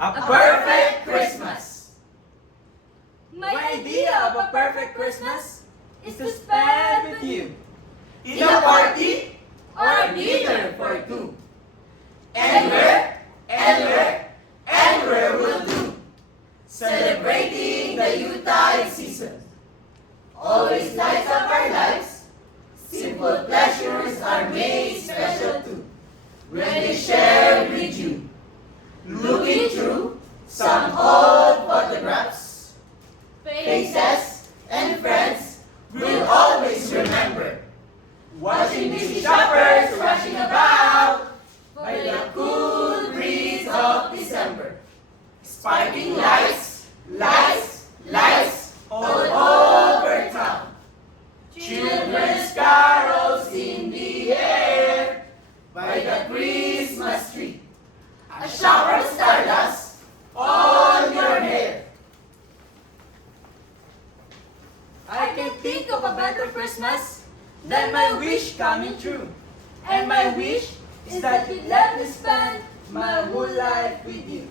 A perfect Christmas! My idea of a perfect Christmas is to spend with you In a party or a dinner for two. Anywhere, anywhere will do. Celebrating the Yuletide season. Always lights up our lives. Simple pleasures are made special too. When they share with you. Looking through some old photographs. Faces and friends will always remember. Watching busy shoppers rushing about by the cool breeze of December. Sparking lights, lights, lights all over town. Children's carols in the air by the Christmas tree. A shower of stardust on your hair. I can think of a better Christmas than my wish coming true. And my wish is that you let me spend my whole life with you.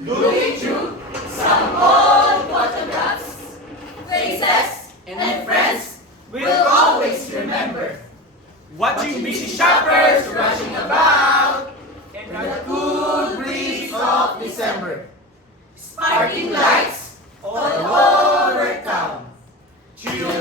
Looking through some old photographs, faces and friends will always remember. Watching busy shoppers rushing about in the cool breeze of December. Sparking lights all over town. Children